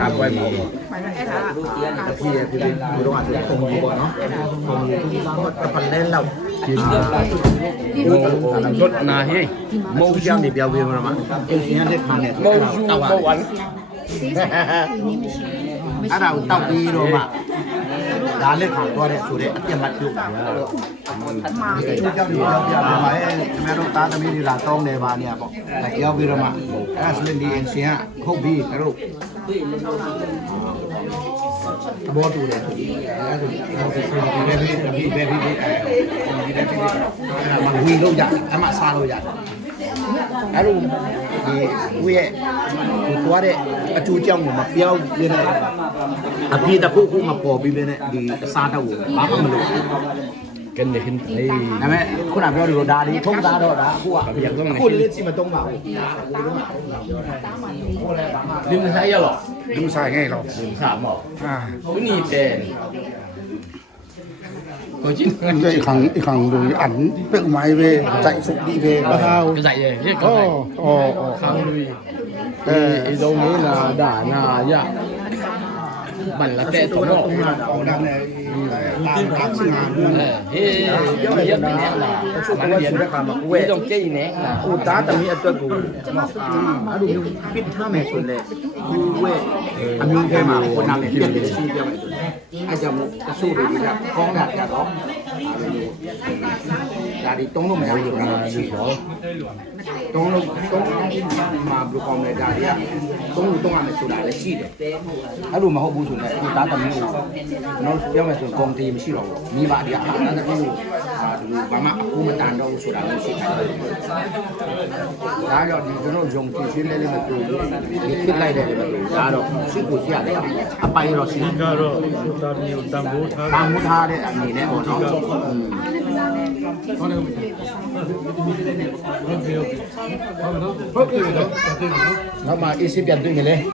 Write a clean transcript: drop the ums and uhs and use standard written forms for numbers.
ครับไว้หมอพี่พี่ดูต้องอาจจะคงดีกว่าเนาะคงดีที่เราก็พันเล่นเรารถนาเฮ้ยโมย่างนี่เปียวเวียนมาเอ็งเนี่ยเด็กมาเนี่ยโมยูโมวันအဲ့ဒါကိုတောက်ပြီးတော့မှဒါလက်ခံသွားတဲ့ဆိုတဲ့အပြတ်မှတ်ပြုတ်ပါကျိုးကြောက်ပြောပြပါမယ်ခင်ဗျားတို့သားသမီးတွေလာတောင်းတယ်ပါเนี่ยပေါ့ရောက်ပြီးတော့မှအဲ့ဒါဆိုရင်ဒီအင်ရှင်ကခုတ်ပြီးတို့ဘောတူတယ်ဆိုပြီးအဲ့ဒါဆိုဒီဘက်ပြီးဒီဘက်ပြီးဒီဘက်ပြီးမဝီလို့ရအမှစားလို့ရတယ်အဲ့လိုဒီဦးရဲ့ဒီသွားတဲ့အကျိုးကြောင့်ကိုမပြောင်းပြနေအပြည့်တစ်ခုခုမပေါ်ပြီးပြနေဒီအစားတော့ဘာမှမလုပ်ဘူးกันเนี่ยขึ้นไอ้ဒါပေမဲ့ခုနပြောလို့ဒါလေးထုံးသားတော့ဒါအခုကအခုလေးစီမတုံးပါဘူးลืมใช้หรอลืมใช้ไงหรอลืมถามหรอผู้นี่เป็นก็จริงอีกครั้งดูอันเป็นไม้เว้ใจสุกดีเว้ก็เท่าก็ใจเลยนี่ก็ครั้งดูไอ้ตรงนี้นะด่าหน้ายะบันละแต่ตัวเนาะดังเลยตามงานเฮ้ยเดี๋ยวเนี่ยล่ะมันเรียนไม่ต้องเก่งแน่ล่ะอุตาตมีအတွက်ကိုအဲ့လိုပြစ်ထားမယ်ဆိုလဲဒီဝဲအမျိုးထဲမှာကိုနာမည်ပြည့်တယ်ရှင်းပြမယ်ဆိုအဲ့ကြောင့်မို့တဆိုးတွေကကောင်းတာကြတော့ဒါဒီတုံးလို့မရဘူးဆိုတာရှိတော့တုံးလို့မှာဘယ်လိုကောင်းလဲဒါတွေကတုံးလို့တုံးရမယ်ဆိုတာလည်းရှိတယ်အဲ့လိုမဟုတ်ဘူးဆိုရင်ဥတာသမီးကိုတော့ပြောမယ်ဆိုရင်ဂုံတီမရှိတော့ဘူးမိဘတွေကအာသာသမီးကိုဘာမှအခုမတန်တော့ဘူးဆိုတာလည်းရှိတယ်ဒါကြောင့်ဒီကျွန်တော်ယုံကြည်ရှင်းလေးလေးမတူဘူးဒီဖြစ်လိုက်တဲ့လေးမတူဒါတော့ရှိကိုရှိရတယ်အပိုင်တော့ရှိကတော့တာမျိုးတန်ဖိုးထားတဲ့အနေနဲ့ပေါ့နော်ဟုတ်တယ်ဟုတ်ကဲ့နောက်မှအေးစစ်ပြန်တွေ့မယ်လေ